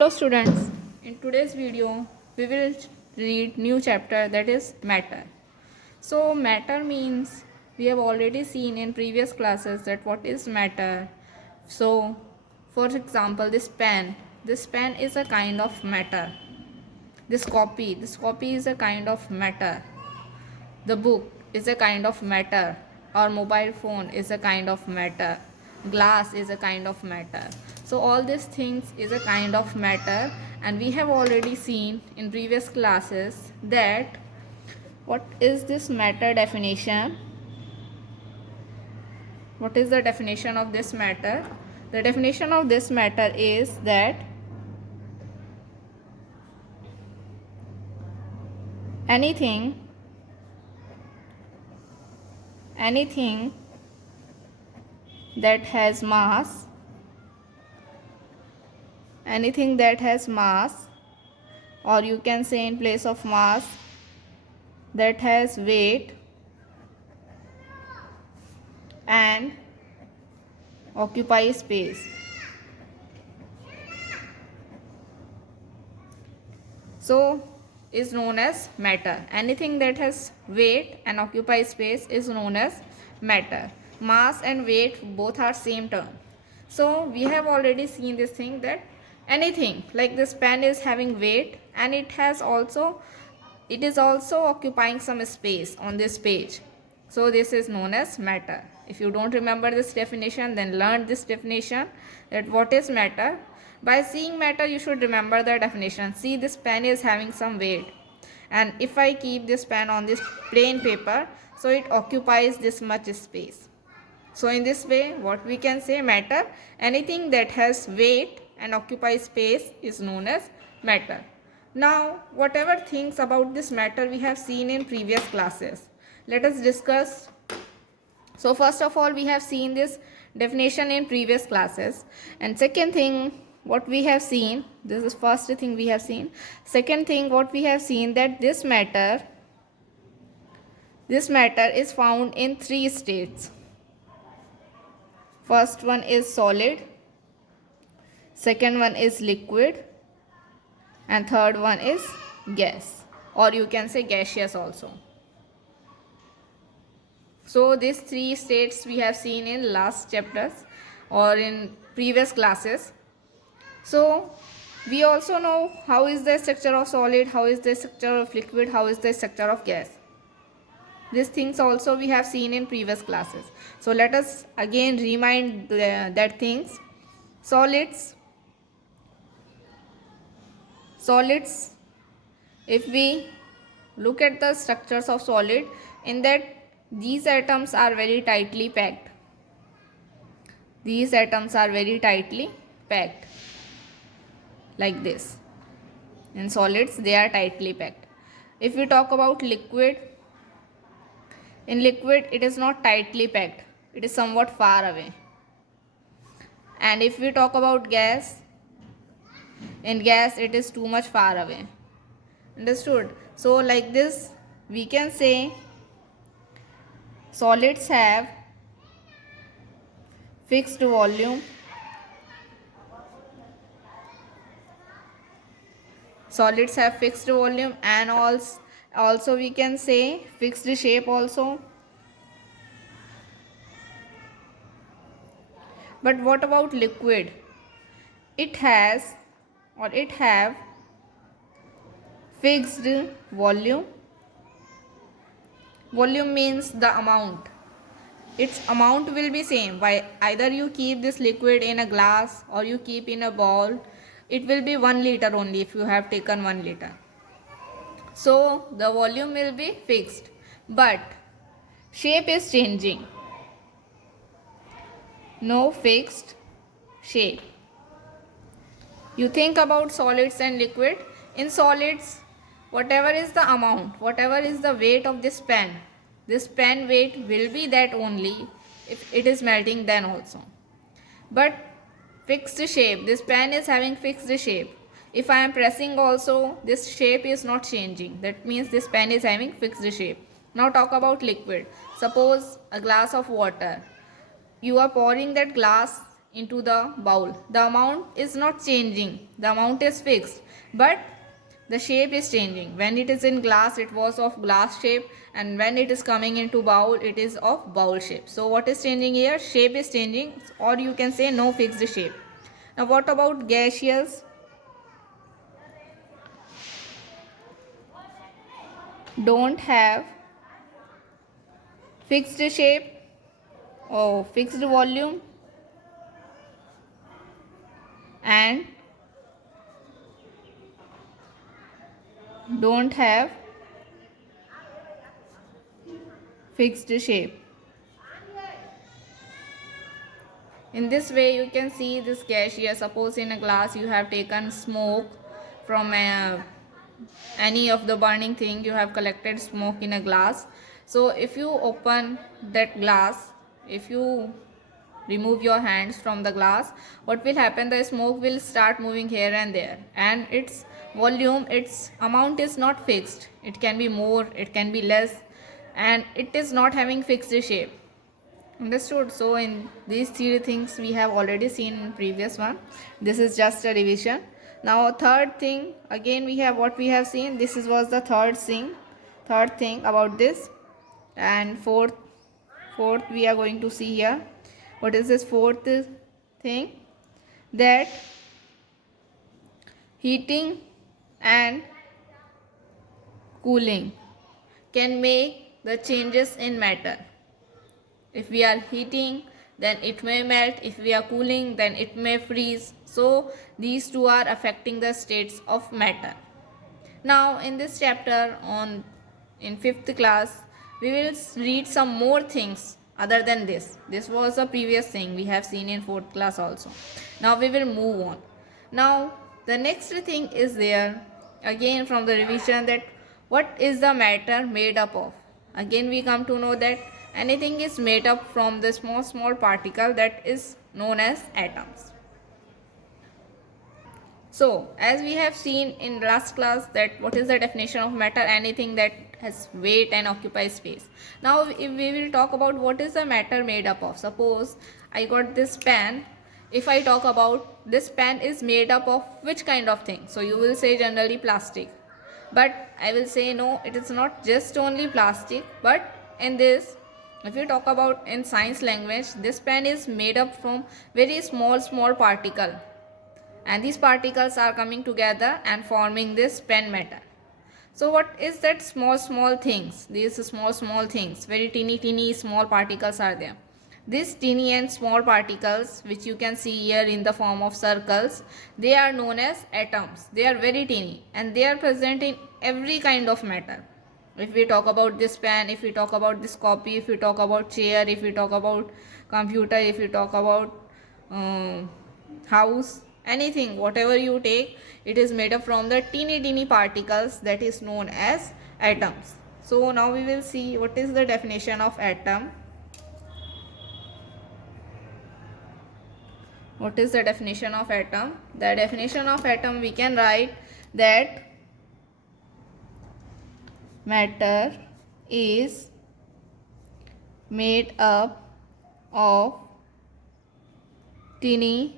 Hello students, in today's video we will read new chapter, that is matter. So matter means, we have already seen in previous classes that what is matter. So for example, this pen is a kind of matter. This copy is a kind of matter. The book is a kind of matter. Our mobile phone is a kind of matter. Glass is a kind of matter. So all these things is a kind of matter, and we have already seen in previous classes that what is this matter definition. What is the definition of this matter? The definition of this matter is that anything anything that has mass anything that has mass, or you can say in place of mass, that has weight and occupies space. So is known as matter. Anything that has weight and occupies space is known as matter. Mass and weight both are same term. So we have already seen this thing, that anything like this pen is having weight, and it is also occupying some space on this page. So this is known as matter. If you don't remember this definition, then learn this definition, that what is matter. By seeing matter, you should remember the definition. See, this pen is having some weight, and if I keep this pen on this plain paper, so it occupies this much space. So in this way, what we can say, matter, anything that has weight and occupies space is known as matter. Now, whatever things about this matter we have seen in previous classes, let us discuss. So first of all, we have seen this definition in previous classes, and second thing what we have seen, this is first thing we have seen. Second thing what we have seen, that this matter is found in three states. First one is solid, second one is liquid, and third one is gas, or you can say gaseous also. So these three states we have seen in last chapters or in previous classes. So we also know how is the structure of solid, how is the structure of liquid, how is the structure of gas. These things also we have seen in previous classes. So let us again remind that things. Solids, if we look at the structures of solid, in that these atoms are very tightly packed. These atoms are very tightly packed like this. In solids, they are tightly packed. If we talk about liquid, in liquid it is not tightly packed, it is somewhat far away. And if we talk about gas, in gas it is too much far away. Understood? So like this we can say solids have fixed volume, and also we can say fixed shape also. But what about liquid? It have fixed volume. Volume means the amount. Its amount will be same. By either you keep this liquid in a glass or you keep in a bowl, it will be 1 liter only if you have taken 1 liter. So the volume will be fixed, but shape is changing. No fixed shape. You think about solids and liquid. In solids, whatever is the amount, whatever is the weight of this pen weight will be that only if it is melting then also. But fixed shape, this pen is having fixed shape. If I am pressing also, this shape is not changing. That means this pen is having fixed shape. Now talk about liquid. Suppose a glass of water. You are pouring that glass into the bowl, the amount is not changing, the amount is fixed, but the shape is changing. When it is in glass, it was of glass shape, and when it is coming into bowl, it is of bowl shape. So what is changing here? Shape is changing, or you can say no fixed shape. Now what about gaseous? Don't have fixed shape or fixed volume and don't have fixed shape. In this way you can see this gas here. Suppose in a glass you have taken smoke from any of the burning thing, you have collected smoke in a glass. So if you open that glass, if you remove your hands from the glass, what will happen? The smoke will start moving here and there, and its volume, its amount is not fixed. It can be more, it can be less, and it is not having fixed shape. Understood? So in these three things we have already seen in previous one. This is just a revision. Now third thing, again we have what we have seen. This was the third thing about this. And fourth we are going to see here. What is this fourth thing? That heating and cooling can make the changes in matter. If we are heating, then it may melt. If we are cooling, then it may freeze. So these two are affecting the states of matter. Now in this chapter in 5th class, we will read some more things other than this. This was a previous thing we have seen in 4th class also. Now we will move on. Now the next thing is there again from the revision, that what is the matter made up of. Again we come to know that anything is made up from the small particle that is known as atoms. So as we have seen in last class, that what is the definition of matter? Anything that has weight and occupies space. Now if we will talk about what is the matter made up of. Suppose I got this pen. If I talk about this pen is made up of which kind of thing? So you will say generally plastic. But I will say no, it is not just only plastic, but in this, if you talk about in science language, this pen is made up from very small particle, and these particles are coming together and forming this pen matter. So what is that small things? These small things, very teeny small particles are there. These teeny and small particles, which you can see here in the form of circles, they are known as atoms. They are very teeny and they are present in every kind of matter. If we talk about this pen, if we talk about this copy, if we talk about chair, if we talk about computer, if we talk about house, anything, whatever you take, it is made up from the teeny particles that is known as atoms. So now we will see what is the definition of atom. What is the definition of atom? The definition of atom, we can write that matter is made up of teeny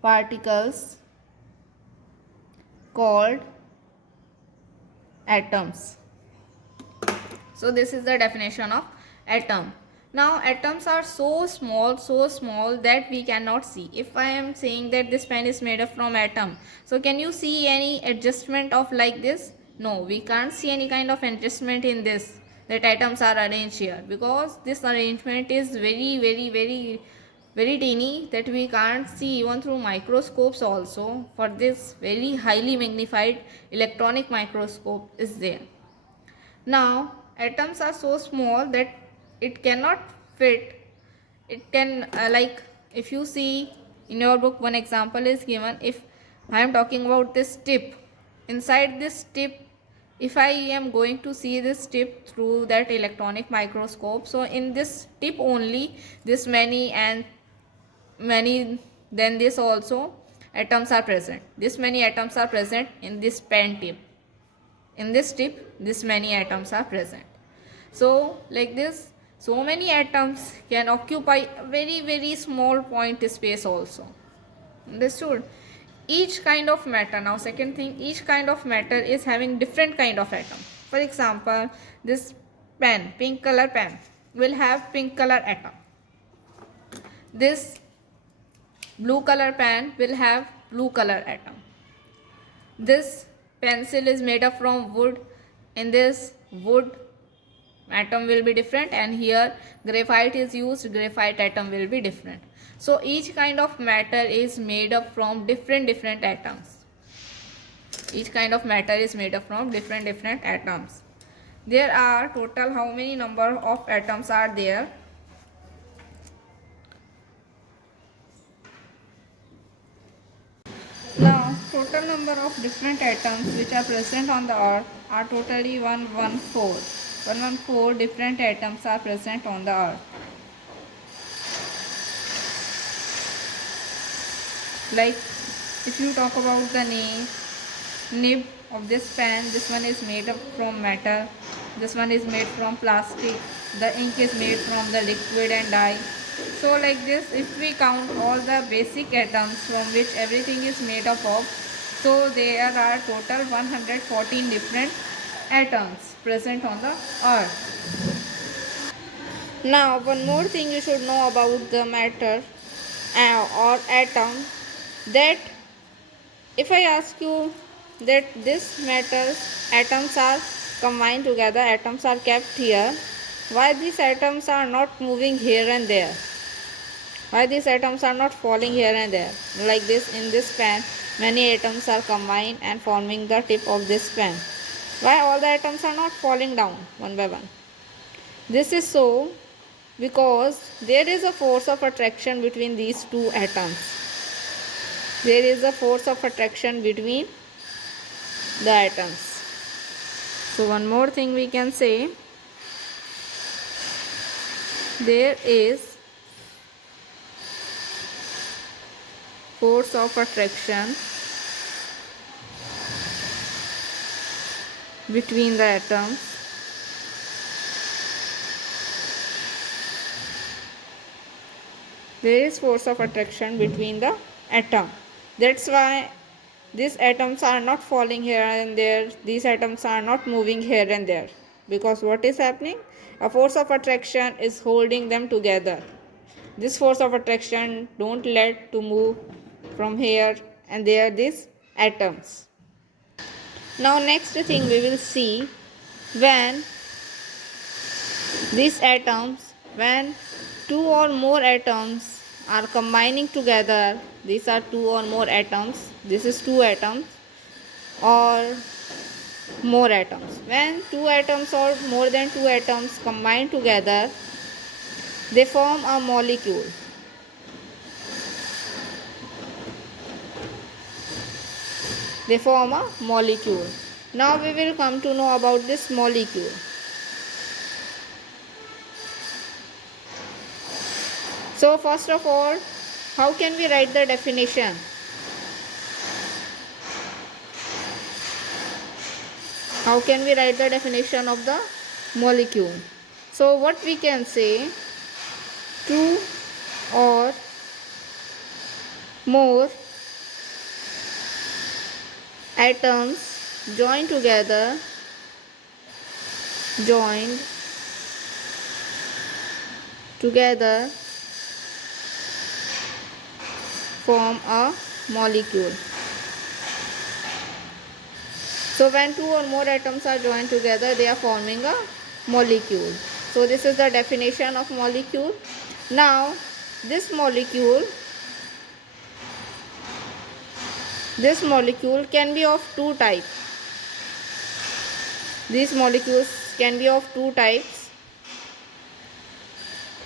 particles called atoms. So this is the definition of atom. Now atoms are so small that we cannot see. If I am saying that this pen is made up from atom, so can you see any adjustment of like this? No, we can't see any kind of adjustment in this, that atoms are arranged here, because this arrangement is very teeny, that we can't see even through microscopes also. For this, very highly magnified electronic microscope is there. Now atoms are so small that it cannot fit. It can like if you see in your book, one example is given. If I am talking about this tip, inside this tip, if I am going to see this tip through that electronic microscope, so in this tip only this many and many, then this also atoms are present. This many atoms are present in this pen tip. In this tip, this many atoms are present. So like this, So many atoms can occupy a very small point space also. Understood? Each kind of matter, now second thing, each kind of matter is having different kind of atom. For example, this pen, pink color pen, will have pink color atom. This blue color pen will have blue color atom. This pencil is made up from wood. In this wood atom will be different, and here graphite is used, graphite atom will be different. So each kind of matter is made up from different atoms. Each kind of matter is made up from different atoms. There are total how many number of atoms are there? Now, total number of different atoms which are present on the earth are totally 114. 114 different atoms are present on the earth. Like, if you talk about the nib of this pen, this one is made up from metal, this one is made from plastic, the ink is made from the liquid and dye. So like this, if we count all the basic atoms from which everything is made up of, so there are total 114 different atoms present on the earth. Now one more thing you should know about the matter or atom, that if I ask you that this matter atoms are combined together, atoms are kept here, why these atoms are not moving here and there? Why these atoms are not falling here and there? Like this, in this pen, many atoms are combined and forming the tip of this pen. Why all the atoms are not falling down one by one? This is so because there is a force of attraction between these two atoms. There is a force of attraction between the atoms. So one more thing we can say, there is force of attraction between the atoms. There is force of attraction between the atom. That's why these atoms are not falling here and there, these atoms are not moving here and there, because what is happening? A force of attraction is holding them together. This force of attraction don't let to move from here and there these atoms. Now next thing we will see, when these atoms, when two or more atoms are combining together, these are two or more atoms, this is two atoms or more atoms. When two atoms or more than two atoms combine together, they form a molecule. They form a molecule. Now we will come to know about this molecule. So first of all, how can we write the definition? How can we write the definition of the molecule? So what we can say, two or more atoms joined together, form a molecule. So when two or more atoms are joined together, they are forming a molecule. So this is the definition of molecule. Now this molecule can be of two types. These molecules can be of two types.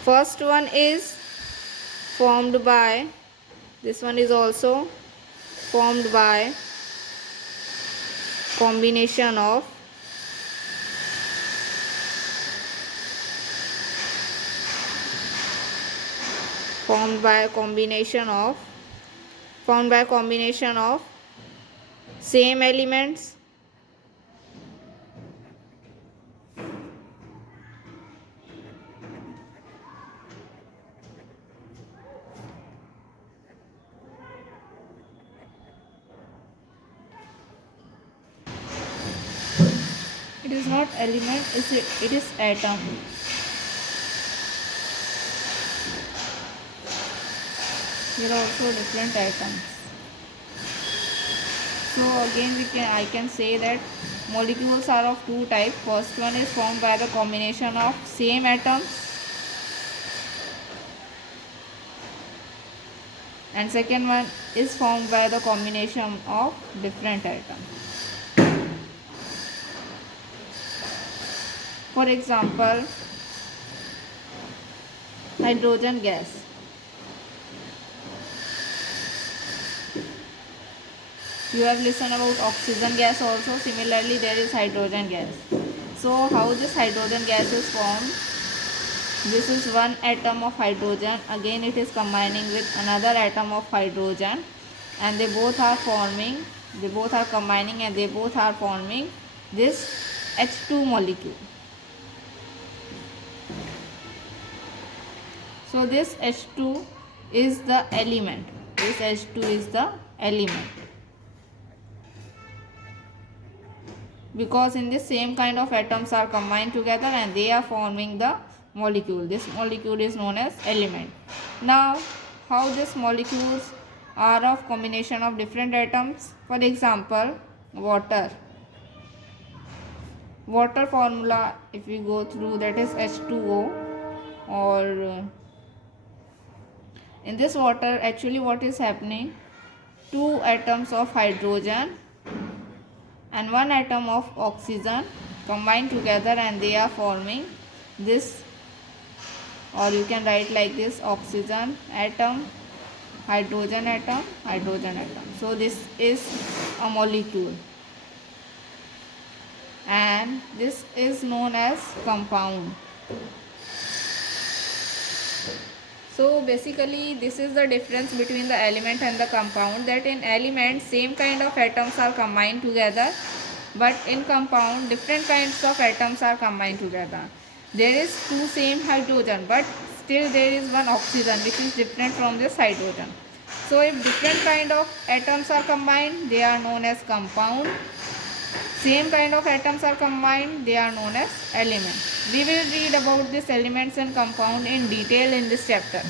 First one is formed by, this one is also formed by combination of same elements It is not element, it is atom. Here are also different atoms. So again I can say that molecules are of two types. First one is formed by the combination of same atoms, and second one is formed by the combination of different atoms. For example, hydrogen gas. You have listened about oxygen gas also. Similarly, there is hydrogen gas. So how this hydrogen gas is formed? This is one atom of hydrogen. Again it is combining with another atom of hydrogen, and they both are combining, and they both are forming this H2 molecule. So this H2 is the element. This H2 is the element. Because in this same kind of atoms are combined together and they are forming the molecule. This molecule is known as element. Now, how these molecules are of combination of different atoms? For example, water. Water formula, if we go through, that is H2O, or in this water, actually what is happening? Two atoms of hydrogen and one atom of oxygen combined together, and they are forming this, or you can write like this: oxygen atom, hydrogen atom, hydrogen atom. So this is a molecule, and this is known as compound. So basically this is the difference between the element and the compound, that in element same kind of atoms are combined together, but in compound different kinds of atoms are combined together. There is two same hydrogen, but still there is one oxygen which is different from this hydrogen. So if different kind of atoms are combined, they are known as compound. Same kind of atoms are combined, they are known as element. We will read about these elements and compound in detail in this chapter.